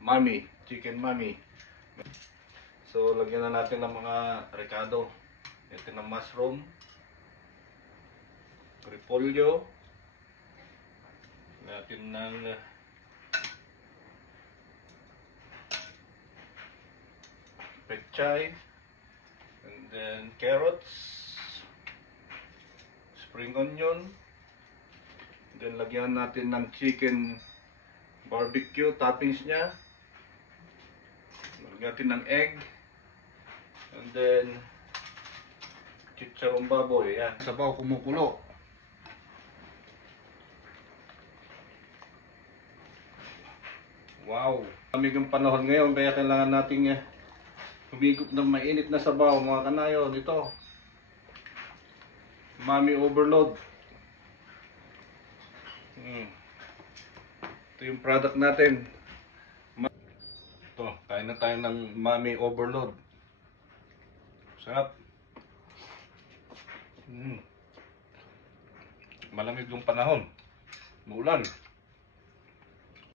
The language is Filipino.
mami, chicken mami. So lagyan na natin ng mga recado. Ito ng mushroom, repolyo, natin ng pechay, and then carrots, spring onion, then lagyan natin ng chicken barbecue toppings niya, lagyan natin ng egg, and then chicharong baboy. Yan, sabaw kumukulo. Wow, lamig ang panahon ngayon kaya kailangan nating humigop ng mainit na sabaw mga kanayon. Ito Mami Overload. Ito yung product natin. Ito, kain na tayo ng Mami Overload. Sarap. Malamig yung panahon. Muulan.